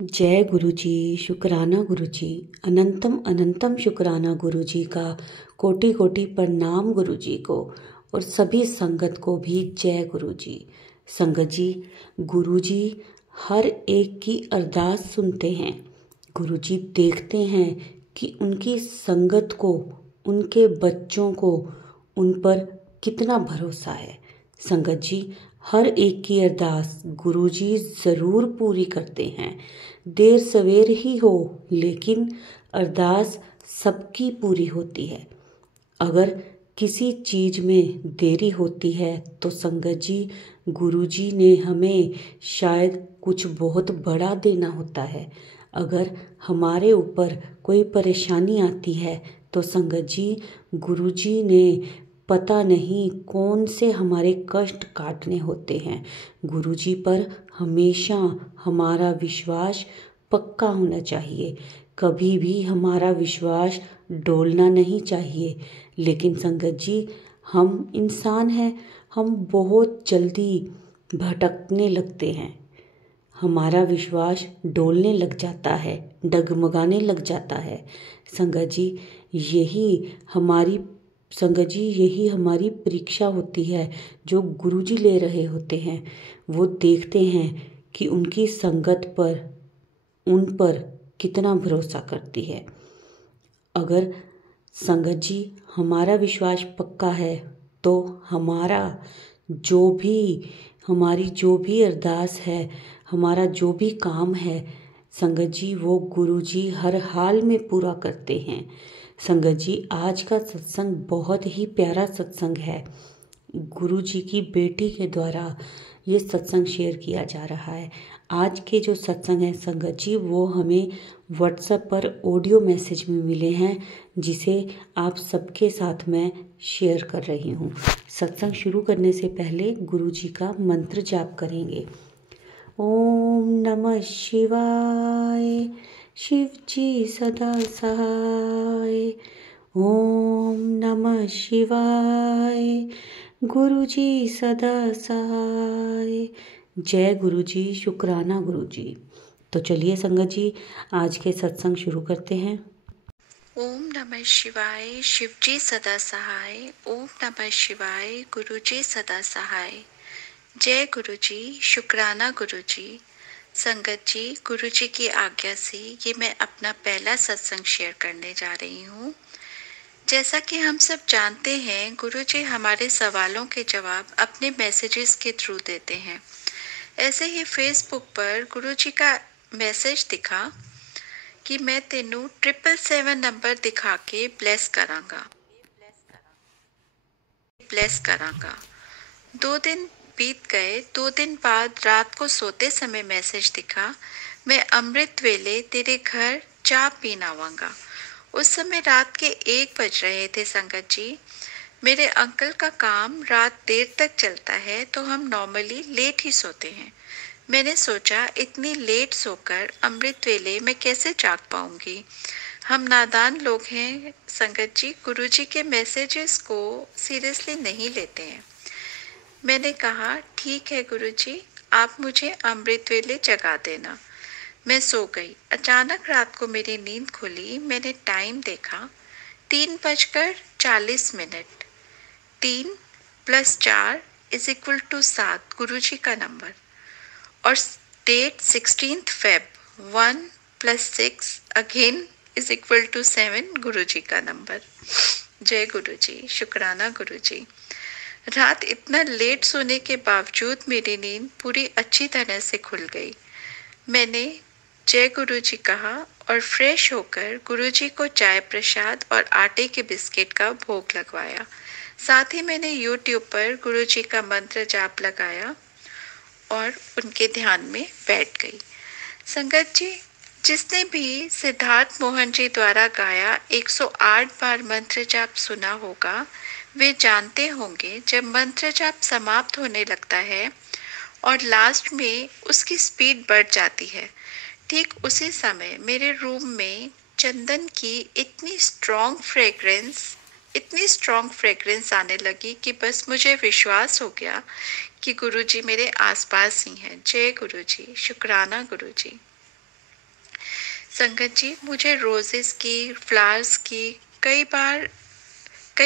जय गुरु जी। शुक्राना गुरु जी। अनंतम अनंतम शुक्राना गुरु जी का। कोटि कोटि प्रणाम गुरु जी को और सभी संगत को भी जय गुरु जी। संगत जी, गुरु जी हर एक की अरदास सुनते हैं। गुरु जी देखते हैं कि उनकी संगत को, उनके बच्चों को उन पर कितना भरोसा है। संगत जी, हर एक की अरदास गुरुजी ज़रूर पूरी करते हैं। देर सवेर ही हो, लेकिन अरदास सबकी पूरी होती है। अगर किसी चीज़ में देरी होती है तो संगत जी, गुरुजी ने हमें शायद कुछ बहुत बड़ा देना होता है। अगर हमारे ऊपर कोई परेशानी आती है तो संगत जी, गुरुजी ने पता नहीं कौन से हमारे कष्ट काटने होते हैं। गुरुजी पर हमेशा हमारा विश्वास पक्का होना चाहिए। कभी भी हमारा विश्वास डोलना नहीं चाहिए। लेकिन संगत जी, हम इंसान हैं, हम बहुत जल्दी भटकने लगते हैं। हमारा विश्वास डोलने लग जाता है, डगमगाने लग जाता है। संगत जी, यही हमारी परीक्षा होती है जो गुरुजी ले रहे होते हैं। वो देखते हैं कि उनकी संगत पर, उन पर कितना भरोसा करती है। अगर संगत जी हमारा विश्वास पक्का है तो हमारी जो भी अरदास है, हमारा जो भी काम है, संगत जी वो गुरुजी हर हाल में पूरा करते हैं। संगत जी, आज का सत्संग बहुत ही प्यारा सत्संग है। गुरुजी की बेटी के द्वारा ये सत्संग शेयर किया जा रहा है। आज के जो सत्संग है संगत जी, वो हमें व्हाट्सएप पर ऑडियो मैसेज में मिले हैं, जिसे आप सबके साथ मैं शेयर कर रही हूँ। सत्संग शुरू करने से पहले गुरुजी का मंत्र जाप करेंगे। ओम नमः शिवाय, शिव जी सदा सहाय। ओम नमः शिवाय, गुरु जी सदा सहाय। जय गुरु जी। शुक्राना गुरु जी। तो चलिए संगत जी, आज के सत्संग शुरू करते हैं। ओम नमः शिवाय, शिव जी सदा सहाय। ओम नमः शिवाय, गुरु जी सदा सहाय। जय गुरु जी। शुक्राना गुरु जी। संगत जी, गुरु जी की आज्ञा से ये मैं अपना पहला सत्संग शेयर करने जा रही हूँ। जैसा कि हम सब जानते हैं, गुरु जी हमारे सवालों के जवाब अपने मैसेजेस के थ्रू देते हैं। ऐसे ही फेसबुक पर गुरु जी का मैसेज दिखा कि मैं तेनू 777 नंबर दिखा के ब्लेस करांगा। 2 दिन बीत गए। 2 दिन बाद रात को सोते समय मैसेज दिखा, मैं अमृत वेले तेरे घर चाय पीन आवांगा। उस समय रात के 1 बज रहे थे संगत जी। मेरे अंकल का काम रात देर तक चलता है तो हम नॉर्मली लेट ही सोते हैं। मैंने सोचा इतनी लेट सोकर अमृत वेले मैं कैसे जाग पाऊंगी। हम नादान लोग हैं संगत जी, गुरुजी के मैसेजेस को सीरियसली नहीं लेते हैं। मैंने कहा ठीक है गुरुजी, आप मुझे अमृत वेले जगा देना। मैं सो गई। अचानक रात को मेरी नींद खुली। मैंने टाइम देखा, 3:40। 3 + 4 = 7, गुरुजी का नंबर। और डेट 16 Feb। 1 + 6 अगेन = 7, गुरुजी का नंबर। जय गुरुजी। शुक्राना गुरुजी। रात इतना लेट सोने के बावजूद मेरी नींद पूरी अच्छी तरह से खुल गई। मैंने जय गुरुजी कहा और फ्रेश होकर गुरुजी को चाय प्रसाद और आटे के बिस्किट का भोग लगवाया। साथ ही मैंने YouTube पर गुरुजी का मंत्र जाप लगाया और उनके ध्यान में बैठ गई। संगत जी, जिसने भी सिद्धार्थ मोहन जी द्वारा गाया 108 बार मंत्र जाप सुना होगा, वे जानते होंगे जब मंत्र जाप समाप्त होने लगता है और लास्ट में उसकी स्पीड बढ़ जाती है, ठीक उसी समय मेरे रूम में चंदन की इतनी स्ट्रॉन्ग फ्रेग्रेंस आने लगी कि बस मुझे विश्वास हो गया कि गुरुजी मेरे आसपास ही हैं। जय गुरुजी। शुक्राना गुरुजी। संगत जी, मुझे रोजेस की, फ्लावर्स की कई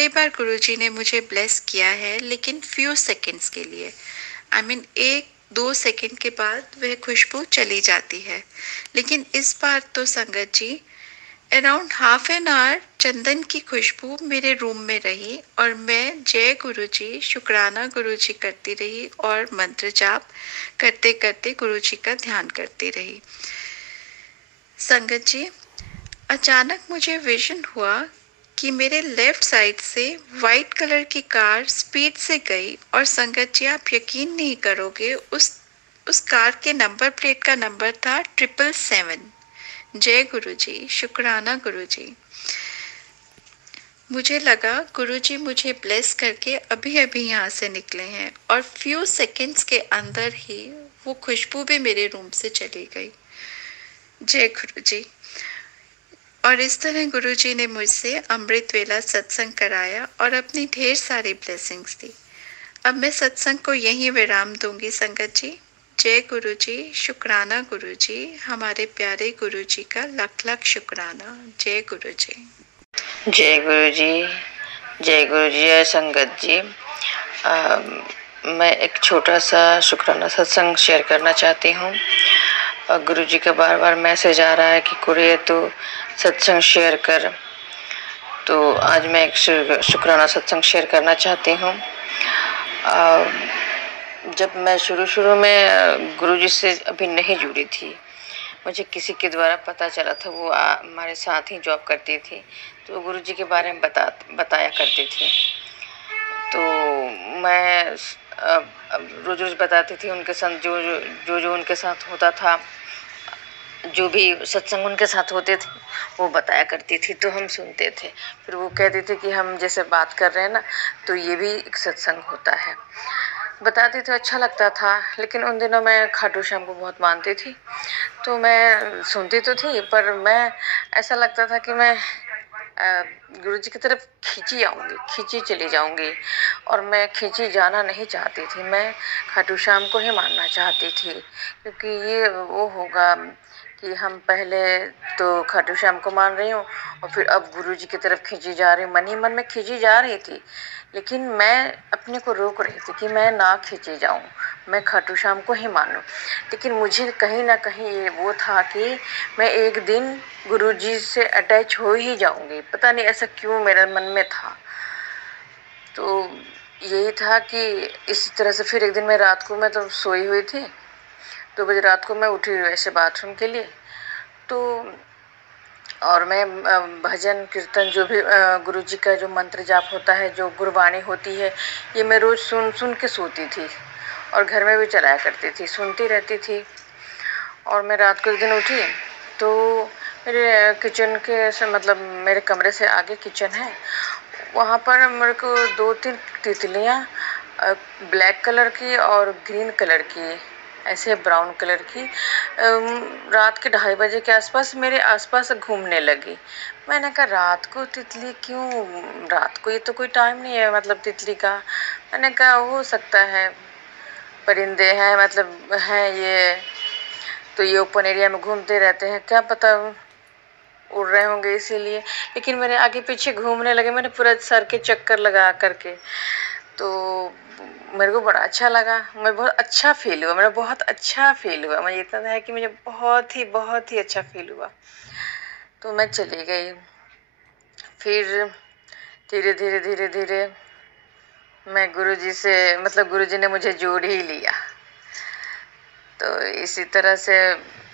बार गुरुजी ने मुझे ब्लेस किया है, लेकिन फ्यू सेकंड्स के लिए। एक दो सेकंड के बाद वह खुशबू चली जाती है। लेकिन इस बार तो संगत जी, अराउंड हाफ एन आवर चंदन की खुशबू मेरे रूम में रही और मैं जय गुरुजी, शुक्राना गुरुजी करती रही और मंत्र जाप करते करते गुरुजी का ध्यान करती रही। संगत जी, अचानक मुझे विजन हुआ कि मेरे लेफ्ट साइड से वाइट कलर की कार स्पीड से गई और संगत जी, आप यकीन नहीं करोगे, उस कार के नंबर प्लेट का नंबर था 777। जय गुरुजी, शुक्राना गुरुजी। मुझे लगा गुरुजी मुझे ब्लेस करके अभी अभी यहाँ से निकले हैं और फ्यू सेकंड्स के अंदर ही वो खुशबू भी मेरे रूम से चली गई। जय गुरुजी। और इस तरह गुरुजी ने मुझसे अमृत वेला सत्संग कराया और अपनी ढेर सारी ब्लेसिंग्स दी। अब मैं सत्संग को यहीं विराम दूंगी संगत जी। जय गुरुजी, शुक्राना गुरुजी, हमारे प्यारे गुरुजी का लख लख शुक्राना। जय गुरुजी। जय गुरुजी, जय गुरुजी, जय संगत जी। मैं एक छोटा सा शुक्राना सत्संग शेयर करना चाहती हूँ। गुरुजी का बार बार मैसेज आ रहा है कि कुरियर तो सत्संग शेयर कर, तो आज मैं एक शुक्राना सत्संग शेयर करना चाहती हूँ। जब मैं शुरू में गुरुजी से अभी नहीं जुड़ी थी, मुझे किसी के द्वारा पता चला था, वो हमारे साथ ही जॉब करती थी, तो गुरुजी के बारे में बताया करती थी। तो मैं रोज रोज बताती थी उनके साथ जो उनके साथ होता था, जो भी सत्संग उनके साथ होते थे वो बताया करती थी, तो हम सुनते थे। फिर वो कहती थी कि हम जैसे बात कर रहे हैं ना, तो ये भी एक सत्संग होता है। बताती तो अच्छा लगता था, लेकिन उन दिनों मैं खाटू श्याम को बहुत मानती थी, तो मैं सुनती तो थी, पर मैं ऐसा लगता था कि मैं गुरुजी की तरफ खींची चली जाऊंगी, और मैं खींची जाना नहीं चाहती थी। मैं खाटू श्याम को ही मानना चाहती थी, क्योंकि ये वो होगा कि हम पहले तो खाटू श्याम को मान रही हूँ और फिर अब गुरुजी की तरफ खींची जा रही हूँ। मन ही मन में खींची जा रही थी, लेकिन मैं अपने को रोक रही थी कि मैं ना खींची जाऊं, मैं खाटू श्याम को ही मानूं। लेकिन मुझे कहीं ना कहीं ये वो था कि मैं एक दिन गुरुजी से अटैच हो ही जाऊंगी, पता नहीं ऐसा क्यों मेरे मन में था। तो यही था कि इसी तरह से फिर एक दिन मैं रात को, मैं तो सोई हुई थी, 2 बजे रात को मैं उठी वैसे बाथरूम के लिए, तो और मैं भजन कीर्तन जो भी गुरुजी का जो मंत्र जाप होता है, जो गुरबाणी होती है, ये मैं रोज सुन के सोती थी और घर में भी चलाया करती थी, सुनती रहती थी। और मैं रात को एक दिन उठी तो मेरे किचन के मतलब मेरे कमरे से आगे किचन है, वहाँ पर मेरे को 2-3 तितलियाँ ब्लैक कलर की और ग्रीन कलर की, ऐसे ब्राउन कलर की, रात के 2:30 बजे के आसपास मेरे आसपास घूमने लगी। मैंने कहा रात को तितली क्यों, रात को ये तो कोई टाइम नहीं है मतलब तितली का। मैंने कहा हो सकता है परिंदे हैं, मतलब हैं ये, तो ये ओपन एरिया में घूमते रहते हैं, क्या पता उड़ रहे होंगे इसीलिए। लेकिन मेरे आगे पीछे घूमने लगे, मैंने पूरा सर के चक्कर लगा करके, तो मेरे को बड़ा अच्छा लगा, मैं बहुत अच्छा फील हुआ, मेरा बहुत अच्छा फील हुआ। मुझे इतना है कि मुझे बहुत ही अच्छा फील हुआ। तो मैं चली गई। फिर धीरे धीरे मैं गुरुजी से, मतलब गुरुजी ने मुझे जोड़ ही लिया। तो इसी तरह से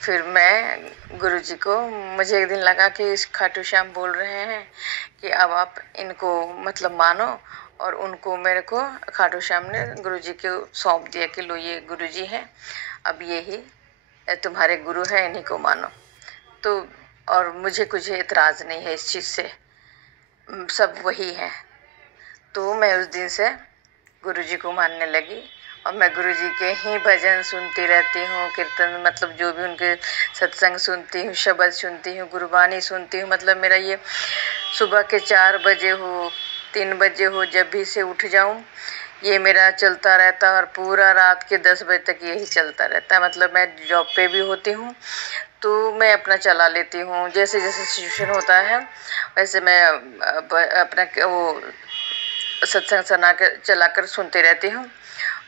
फिर मैं गुरुजी को, मुझे एक दिन लगा कि इस खाटू श्याम बोल रहे हैं कि अब आप इनको मतलब मानो, और उनको मेरे को खाटू श्याम ने गुरुजी को सौंप दिया कि लो ये गुरुजी हैं, अब यही तुम्हारे गुरु हैं, इन्हीं को मानो। तो और मुझे कुछ एतराज़ नहीं है इस चीज़ से, सब वही है। तो मैं उस दिन से गुरुजी को मानने लगी और मैं गुरुजी के ही भजन सुनती रहती हूँ, कीर्तन मतलब जो भी उनके सत्संग सुनती हूँ, शब्द सुनती हूँ, गुरबानी सुनती हूँ। मतलब मेरा ये सुबह के 4 बजे हो, 3 बजे हो, जब भी से उठ जाऊँ ये मेरा चलता रहता है और पूरा रात के 10 बजे तक यही चलता रहता है। मतलब मैं जॉब पे भी होती हूँ तो मैं अपना चला लेती हूँ। जैसे जैसे सिचुएशन होता है वैसे मैं अपना वो सत्संग चलाकर सुनते रहती हूँ।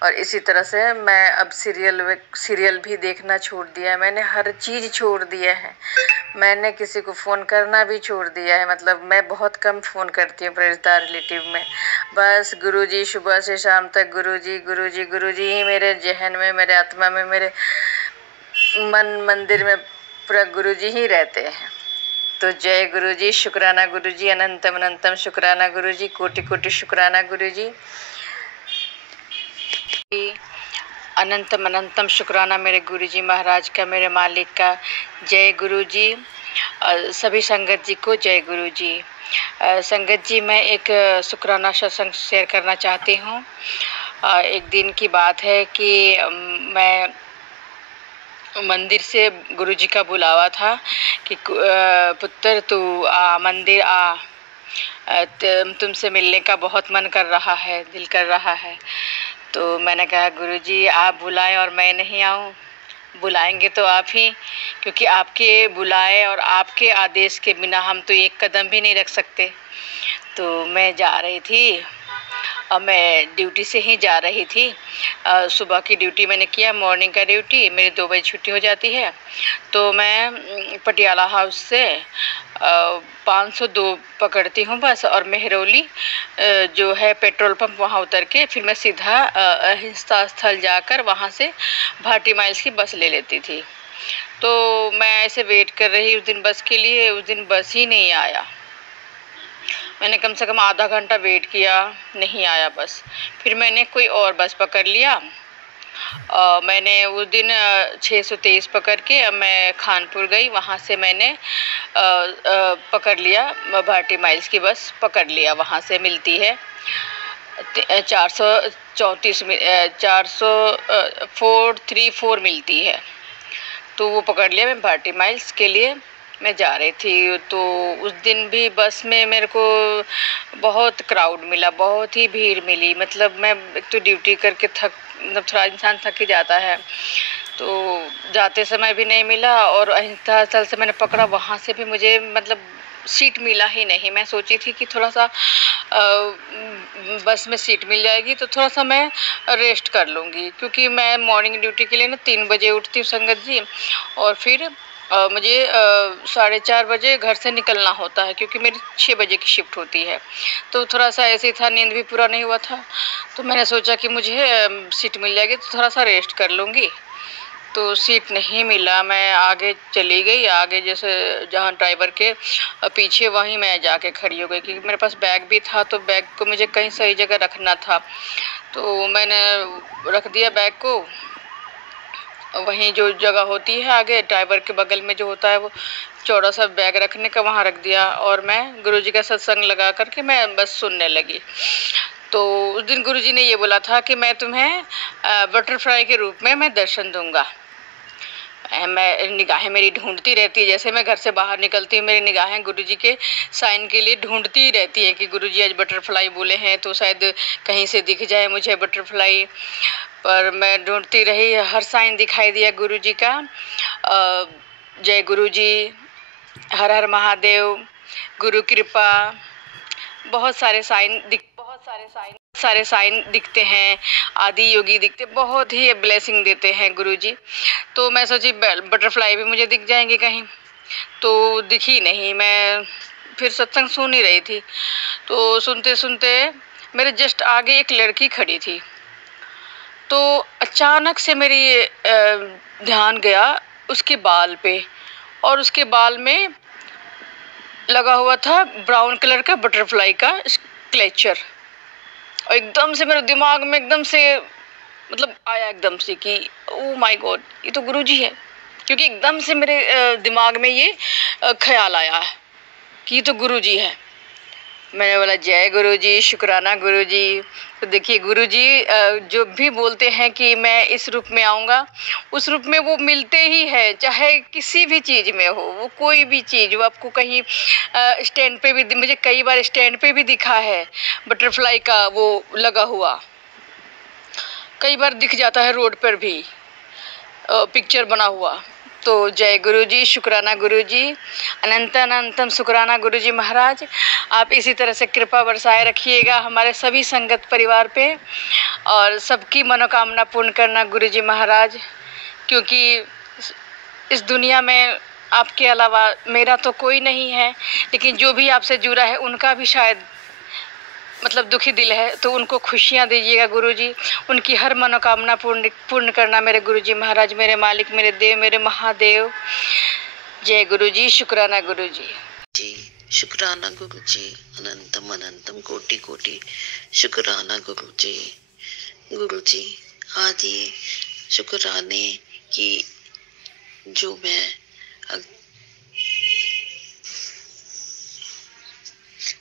और इसी तरह से मैं अब सीरियल भी देखना छोड़ दिया है। मैंने हर चीज़ छोड़ दिया है। मैंने किसी को फ़ोन करना भी छोड़ दिया है। मतलब मैं बहुत कम फ़ोन करती हूँ रिश्तेदार रिलेटिव में। बस गुरुजी, सुबह से शाम तक गुरुजी गुरुजी गुरुजी ही मेरे जहन में, मेरे आत्मा में, मेरे मंदिर में पूरा गुरुजी ही रहते हैं। तो जय गुरुजी, शुक्राना गुरुजी, अनंतम अनंतम शुक्राना गुरुजी, कोटि कोटि शुक्राना गुरुजी, अनंतम अनंतम शुक्राना मेरे गुरुजी महाराज का, मेरे मालिक का। जय गुरुजी। सभी संगत जी को जय गुरुजी। संगत जी, मैं एक शुक्राना सत्संग शेयर करना चाहती हूँ। एक दिन की बात है कि मैं मंदिर से गुरुजी का बुलावा था कि पुत्र तू आ, मंदिर आ, तुमसे मिलने का बहुत मन कर रहा है, दिल कर रहा है। तो मैंने कहा गुरुजी आप बुलाएं और मैं नहीं आऊं? बुलाएंगे तो आप ही, क्योंकि आपके बुलाए और आपके आदेश के बिना हम तो एक कदम भी नहीं रख सकते। तो मैं जा रही थी और मैं ड्यूटी से ही जा रही थी। सुबह की ड्यूटी मैंने किया, मॉर्निंग का ड्यूटी, मेरी 2 बजे छुट्टी हो जाती है। तो मैं पटियाला हाउस से 502 पकड़ती हूँ बस, और मेहरौली जो है पेट्रोल पंप, वहाँ उतर के फिर मैं सीधा अहिंसा स्थल जाकर वहाँ से भाटी माइल्स की बस ले लेती थी। तो मैं ऐसे वेट कर रही उस दिन बस के लिए। उस दिन बस ही नहीं आया। मैंने कम से कम आधा घंटा वेट किया, नहीं आया बस। फिर मैंने कोई और बस पकड़ लिया। मैंने उस दिन 623 पकड़ के अब मैं खानपुर गई। वहाँ से मैंने पकड़ लिया भाटी माइल्स की बस पकड़ लिया। वहाँ से मिलती है 434 मिलती है। तो वो पकड़ लिया। मैं भाटी माइल्स के लिए मैं जा रही थी। तो उस दिन भी बस में मेरे को बहुत क्राउड मिला, बहुत ही भीड़ मिली। मतलब मैं एक तो ड्यूटी करके मतलब थोड़ा इंसान थक ही जाता है। तो जाते समय भी नहीं मिला, और अहिंसा स्थल से मैंने पकड़ा, वहाँ से भी मुझे मतलब सीट मिला ही नहीं। मैं सोची थी कि थोड़ा सा बस में सीट मिल जाएगी तो थोड़ा सा मैं रेस्ट कर लूँगी, क्योंकि मैं मॉर्निंग ड्यूटी के लिए ना 3 बजे उठती हूँ संगत जी, और फिर मुझे 4:30 बजे घर से निकलना होता है, क्योंकि मेरी 6 बजे की शिफ्ट होती है। तो थोड़ा सा ऐसे ही था, नींद भी पूरा नहीं हुआ था। तो मैंने सोचा कि मुझे सीट मिल जाएगी तो थोड़ा सा रेस्ट कर लूँगी। तो सीट नहीं मिला। मैं आगे चली गई, आगे जैसे जहाँ ड्राइवर के पीछे, वहीं मैं जाके खड़ी हो गई, क्योंकि मेरे पास बैग भी था। तो बैग को मुझे कहीं सही जगह रखना था। तो मैंने रख दिया बैग को वहीं जो जगह होती है आगे ड्राइवर के बगल में जो होता है वो चौड़ा सा बैग रखने का, वहाँ रख दिया। और मैं गुरुजी का सत्संग लगा करके मैं बस सुनने लगी। तो उस दिन गुरुजी ने ये बोला था कि मैं तुम्हें बटरफ्लाई के रूप में मैं दर्शन दूंगा। मैं निगाहें मेरी ढूंढती रहती है, जैसे मैं घर से बाहर निकलती हूँ मेरी निगाहें गुरुजी के साइन के लिए ढूंढती रहती है कि गुरुजी आज बटरफ्लाई बोले हैं तो शायद कहीं से दिख जाए मुझे बटरफ्लाई। पर मैं ढूंढती रही, हर साइन दिखाई दिया गुरुजी का। जय गुरुजी, हर हर महादेव, गुरु कृपा, बहुत सारे साइन दिखते हैं, आदि योगी दिखते, बहुत ही ब्लेसिंग देते हैं गुरुजी। तो मैं सोची बटरफ्लाई भी मुझे दिख जाएंगे कहीं, तो दिखी नहीं। मैं फिर सत्संग सुन ही रही थी। तो सुनते सुनते मेरे जस्ट आगे एक लड़की खड़ी थी। तो अचानक से मेरी ध्यान गया उसके बाल पे, और उसके बाल में लगा हुआ था ब्राउन कलर का बटरफ्लाई का क्लेचर। और एकदम से मेरे दिमाग में एकदम से मतलब आया एकदम से कि ओ माय गॉड, ये तो गुरुजी है। क्योंकि एकदम से मेरे दिमाग में ये ख्याल आया कि ये तो गुरुजी है। मैंने बोला जय गुरुजी, शुक्राना गुरुजी। तो देखिए गुरुजी जो भी बोलते हैं कि मैं इस रूप में आऊँगा, उस रूप में वो मिलते ही है, चाहे किसी भी चीज़ में हो, वो कोई भी चीज़ वो आपको कहीं स्टैंड पे भी, मुझे कई बार स्टैंड पे भी दिखा है बटरफ्लाई का वो लगा हुआ, कई बार दिख जाता है रोड पर भी पिक्चर बना हुआ। तो जय गुरु जी, शुक्राना गुरु जी, अनंत अनंतम शुक्राना गुरु जी महाराज। आप इसी तरह से कृपा बरसाए रखिएगा हमारे सभी संगत परिवार पे और सबकी मनोकामना पूर्ण करना गुरु जी महाराज, क्योंकि इस दुनिया में आपके अलावा मेरा तो कोई नहीं है, लेकिन जो भी आपसे जुड़ा है उनका भी शायद मतलब दुखी दिल है, तो उनको खुशियाँ दीजिएगा गुरुजी, उनकी हर मनोकामना पूर्ण करना मेरे गुरुजी महाराज, मेरे मालिक, मेरे देव, मेरे महादेव। जय गुरुजी, शुक्राना गुरुजी जी, शुक्राना गुरुजी, अनंतम अनंतम कोटि कोटि शुक्राना गुरुजी। गुरुजी आज ये शुक्राने की जो मैं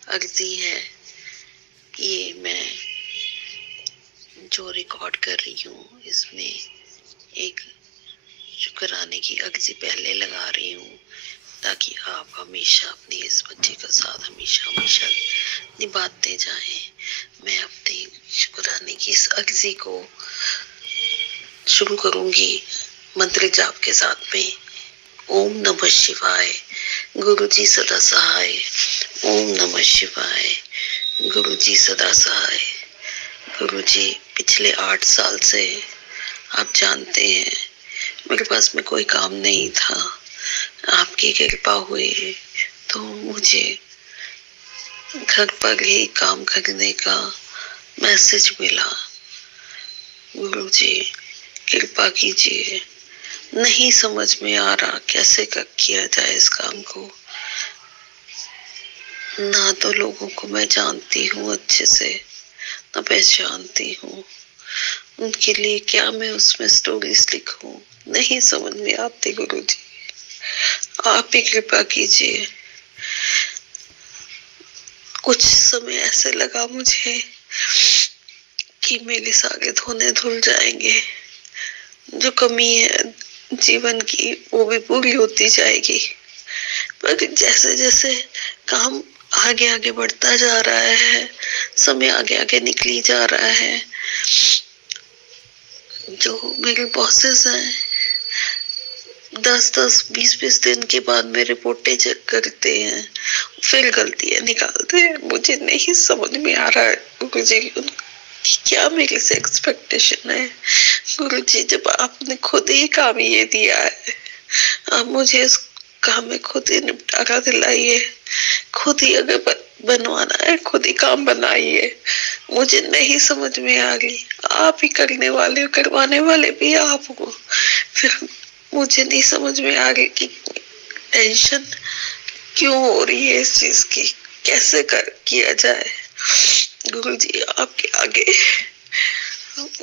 अर्जी है, ये मैं जो रिकॉर्ड कर रही हूँ इसमें एक शुक्राने की अर्जी पहले लगा रही हूँ, ताकि आप हमेशा अपने इस बच्चे का साथ हमेशा हमेशा निभाते जाएं। मैं अपने शुक्राने की इस अर्जी को शुरू करूंगी मंत्र जाप के साथ में। ओम नमः शिवाय, गुरुजी सदा सहाय। ओम नमः शिवाय, गुरुजी सदा सहाय। गुरुजी पिछले 8 साल से आप जानते हैं मेरे पास में कोई काम नहीं था, आपकी कृपा हुई तो मुझे घर पर ही काम करने का मैसेज मिला। गुरुजी कृपा कीजिए, नहीं समझ में आ रहा कैसे किया जाए इस काम को। ना तो लोगों को मैं जानती हूँ अच्छे से, ना पहचानती हूँ, उनके लिए क्या मैं उसमें स्टोरीज लिखूं, नहीं समझ में आती। गुरुजी आप ही कृपा कीजिए। कुछ समय ऐसे लगा मुझे कि मेरे सारे धोने धुल जाएंगे, जो कमी है जीवन की वो भी पूरी होती जाएगी। पर जैसे जैसे काम आगे आगे बढ़ता जा रहा है, समय आगे आगे निकली जा रहा है, जो मेरे बॉसेस हैं 10-10, 20-20 दिन के बाद मेरे रिपोर्टें चेक करते हैं, फिर गलतियां निकालते हैं। मुझे नहीं समझ में आ रहा है गुरुजी क्या मेरे से एक्सपेक्टेशन है। गुरुजी जब आपने खुद ही काम ये दिया है, आप मुझे इस काम में खुद ही निपटारा दिलाइए, खुद ही अगर बनवाना है खुद ही काम बनाइए। मुझे नहीं समझ में आ रही, आप ही करने वाले हो, करवाने वाले भी आप हो। फिर मुझे नहीं समझ में आ रही कि टेंशन क्यों हो रही है इस चीज की, कैसे किया जाए। गुरुजी आपके आगे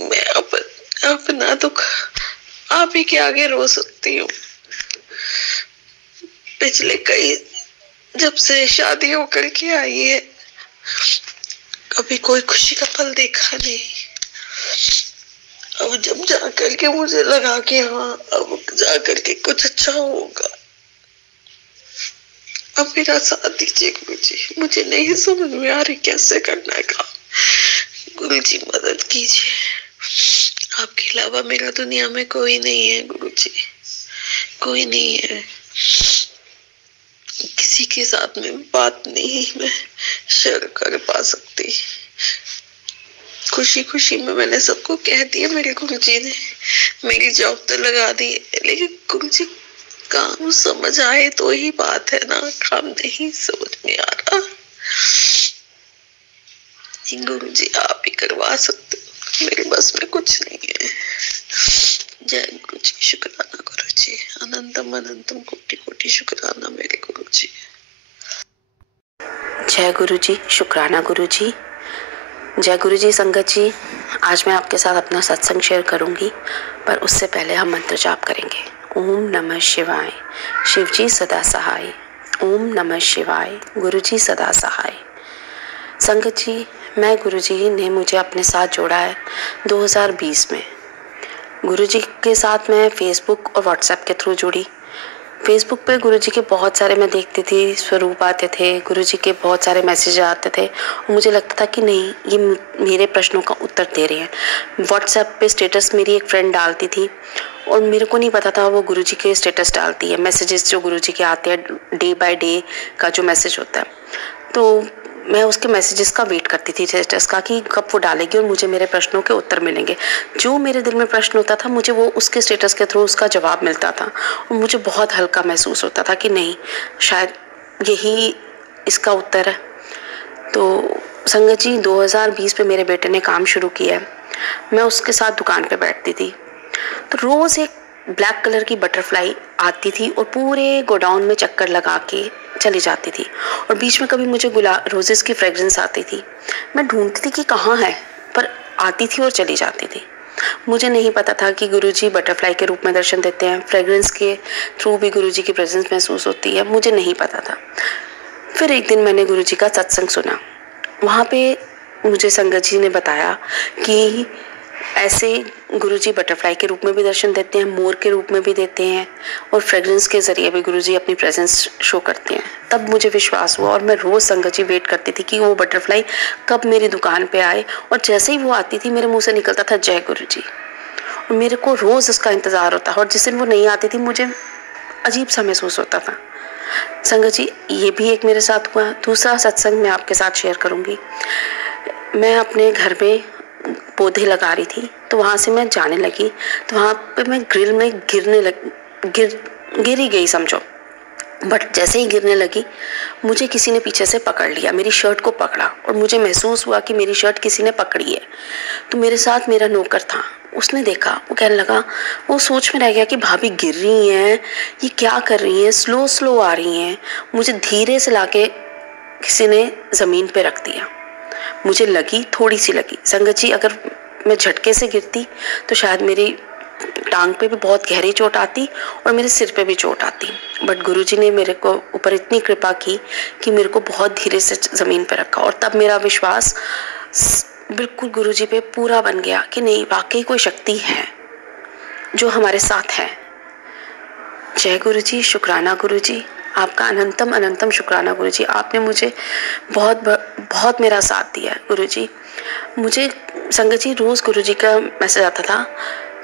मैं अपना दुख आप ही के आगे रो सकती हूँ। पिछले जब से शादी होकर के आई है, कभी कोई खुशी का पल देखा नहीं। अब जब जाकर के मुझे लगा कि हाँ अब जाकर के कुछ अच्छा होगा, अब मेरा साथ दीजिए गुरुजी। मुझे नहीं समझ में आ रही कैसे करना है काम। गुरुजी मदद कीजिए, आपके अलावा मेरा दुनिया में कोई नहीं है गुरुजी, कोई नहीं है। किसी के साथ में बात नहीं मैं शेयर कर पा सकती। खुशी खुशी में मैंने सबको कह दिया, मेरे गुरुजी ने मेरी जॉब तो लगा दी, लेकिन गुरुजी काम समझ आए तो ही बात है ना, काम नहीं समझ में आ रहा। गुरुजी आप ही करवा सकते, मेरे बस में कुछ नहीं है। जय गुरुजी, शुक्राना गुरुजी, अनंतम अनंतम कोटि कोटि शुक्राना मेरे गुरुजी। जय गुरुजी, शुक्राना गुरुजी। जय गुरुजी। संगत जी, आज मैं आपके साथ अपना सत्संग शेयर करूंगी, पर उससे पहले हम मंत्र जाप करेंगे। ओम नमः शिवाय, शिव जी सदा सहाय। ओम नमः शिवाय, गुरुजी सदा सहाय। संगत जी, मैं गुरुजी ने मुझे अपने साथ जोड़ा है 2020 में। गुरुजी के साथ मैं फेसबुक और व्हाट्सएप के थ्रू जुड़ी। फेसबुक पे गुरुजी के बहुत सारे मैं देखती थी, स्वरूप आते थे, गुरुजी के बहुत सारे मैसेज आते थे और मुझे लगता था कि नहीं, ये मेरे प्रश्नों का उत्तर दे रहे हैं। व्हाट्सएप पे स्टेटस मेरी एक फ्रेंड डालती थी और मेरे को नहीं पता था वो गुरुजी के स्टेटस डालती है, मैसेजेस जो गुरुजी के आते हैं डे बाय डे का जो मैसेज होता है, तो मैं उसके मैसेजेस का वेट करती थी स्टेटस का कि कब वो डालेगी और मुझे मेरे प्रश्नों के उत्तर मिलेंगे। जो मेरे दिल में प्रश्न होता था मुझे वो उसके स्टेटस के थ्रू उसका जवाब मिलता था और मुझे बहुत हल्का महसूस होता था कि नहीं, शायद यही इसका उत्तर है। तो संगत जी 2020 में मेरे बेटे ने काम शुरू किया है। मैं उसके साथ दुकान पे बैठती थी तो रोज़ एक ब्लैक कलर की बटरफ्लाई आती थी और पूरे गोडाउन में चक्कर लगा के चली जाती थी और बीच में कभी मुझे रोजेस की फ्रेग्रेंस आती थी। मैं ढूंढती थी कि कहाँ है, पर आती थी और चली जाती थी। मुझे नहीं पता था कि गुरुजी बटरफ्लाई के रूप में दर्शन देते हैं, फ्रेग्रेंस के थ्रू भी गुरुजी की प्रेजेंस महसूस होती है, मुझे नहीं पता था। फिर एक दिन मैंने गुरुजी का सत्संग सुना। वहाँ पे मुझे संगत जी ने बताया कि ऐसे गुरुजी बटरफ्लाई के रूप में भी दर्शन देते हैं, मोर के रूप में भी देते हैं और फ्रेग्रेंस के ज़रिए भी गुरुजी अपनी प्रेजेंस शो करते हैं। तब मुझे विश्वास हुआ और मैं रोज़ संगत जी वेट करती थी कि वो बटरफ्लाई कब मेरी दुकान पे आए, और जैसे ही वो आती थी मेरे मुंह से निकलता था जय गुरुजी, और मेरे को रोज़ उसका इंतज़ार होता। और जिस दिन वो नहीं आती थी मुझे अजीब सा महसूस होता था। संगत जी ये भी एक मेरे साथ हुआ। दूसरा सत्संग मैं आपके साथ शेयर करूँगी। मैं अपने घर में पौधे लगा रही थी तो वहाँ से मैं जाने लगी तो वहाँ पे मैं ग्रिल में गिर ही गई समझो। बट जैसे ही गिरने लगी मुझे किसी ने पीछे से पकड़ लिया, मेरी शर्ट को पकड़ा और मुझे महसूस हुआ कि मेरी शर्ट किसी ने पकड़ी है। तो मेरे साथ मेरा नौकर था, उसने देखा, वो कहने लगा, वो सोच में रह गया कि भाभी गिर रही हैं, ये क्या कर रही हैं, स्लो स्लो आ रही हैं। मुझे धीरे से लाके किसी ने ज़मीन पे रख दिया। मुझे लगी, थोड़ी सी लगी। संगत जी अगर मैं झटके से गिरती तो शायद मेरी टांग पे भी बहुत गहरी चोट आती और मेरे सिर पे भी चोट आती। बट गुरुजी ने मेरे को ऊपर इतनी कृपा की कि मेरे को बहुत धीरे से ज़मीन पे रखा और तब मेरा विश्वास बिल्कुल गुरुजी पे पूरा बन गया कि नहीं, वाकई कोई शक्ति है जो हमारे साथ है। जय गुरुजी, शुक्राना गुरुजी, आपका अनंतम अनंतम शुक्राना गुरुजी। आपने मुझे बहुत मेरा साथ दिया है गुरुजी। मुझे संगत जी रोज़ गुरुजी का मैसेज आता था,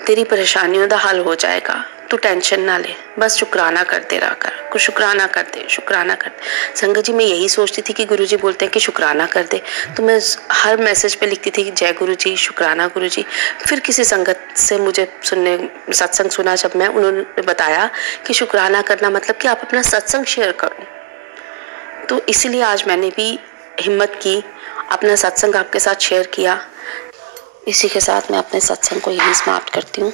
तेरी परेशानियों का हल हो जाएगा, तू टेंशन ना ले, बस शुक्राना करते रहा कर, कुछ शुक्राना करते शुक्राना करते। संगत जी मैं यही सोचती थी कि गुरुजी बोलते हैं कि शुक्राना कर दे, तो मैं हर मैसेज पे लिखती थी जय गुरुजी, शुक्राना गुरुजी। फिर किसी संगत से मुझे सत्संग सुना जब मैं, उन्होंने बताया कि शुक्राना करना मतलब कि आप अपना सत्संग शेयर करो। तो इसीलिए आज मैंने भी हिम्मत की, अपना सत्संग आपके साथ शेयर किया। इसी के साथ मैं अपने सत्संग को यहीं समाप्त करती हूँ।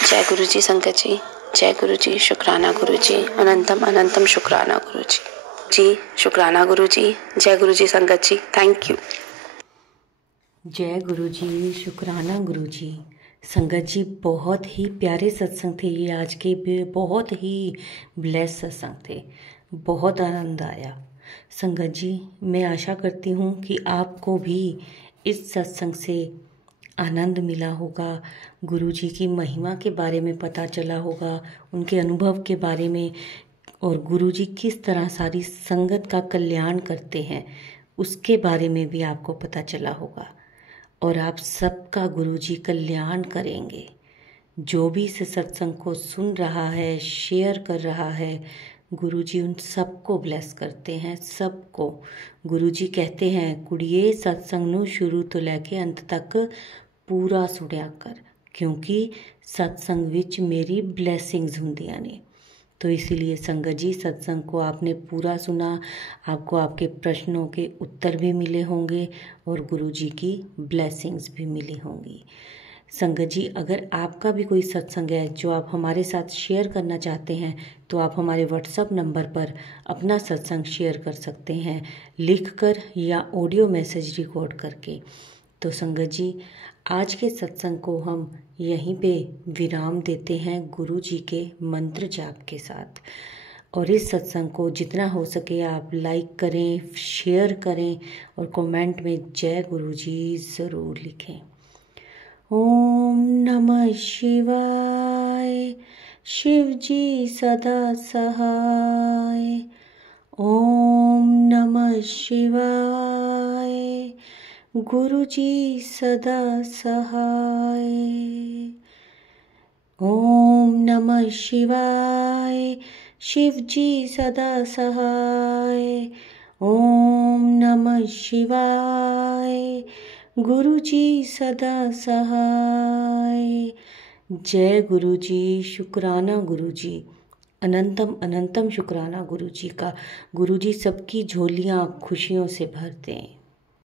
जय गुरुजी संगत जी, जय गुरुजी, शुक्राना गुरुजी, अनंतम अनंतम शुक्राना गुरुजी जी, शुक्राना गुरुजी, जय गुरुजी संगत जी, थैंक यू। जय गुरुजी, शुक्राना गुरुजी। संगत जी बहुत ही प्यारे सत्संग थे ये आज के, बहुत ही ब्लेस सत्संग थे, बहुत आनंद आया। संगत जी मैं आशा करती हूँ कि आपको भी इस सत्संग से आनंद मिला होगा, गुरुजी की महिमा के बारे में पता चला होगा, उनके अनुभव के बारे में, और गुरुजी किस तरह सारी संगत का कल्याण करते हैं उसके बारे में भी आपको पता चला होगा। और आप सबका गुरुजी कल्याण करेंगे। जो भी इस सत्संग को सुन रहा है, शेयर कर रहा है, गुरुजी उन सबको ब्लेस करते हैं, सबको। गुरुजी कहते हैं कुड़िए सत्संग नू शुरू तो लैके अंत तक पूरा सुनिया कर, क्योंकि सत्संग विच मेरी ब्लैसिंग्स हुंदियां ने। तो इसीलिए संगत जी सत्संग को आपने पूरा सुना, आपको आपके प्रश्नों के उत्तर भी मिले होंगे और गुरुजी की ब्लेसिंग्स भी मिली होंगी। संगत जी अगर आपका भी कोई सत्संग है जो आप हमारे साथ शेयर करना चाहते हैं तो आप हमारे व्हाट्सएप नंबर पर अपना सत्संग शेयर कर सकते हैं, लिखकर या ऑडियो मैसेज रिकॉर्ड करके। तो संगत जी आज के सत्संग को हम यहीं पे विराम देते हैं गुरुजी के मंत्र जाप के साथ। और इस सत्संग को जितना हो सके आप लाइक करें, शेयर करें और कमेंट में जय गुरुजी ज़रूर लिखें। ओम नमः शिवाय, शिव जी सदा सहाय। ओम नमः शिवाय, गुरुजी सदा सहाय। ओम नमः शिवाय। शिव जी सदा सहाय। ओम नमः शिवाय। गुरु जी सदा सहाय। जय गुरु जी। शुक्राना गुरु जी। अनंतम अनंतम शुक्राना गुरु जी का। गुरु जी सबकी झोलियाँ खुशियों से भरते हैं।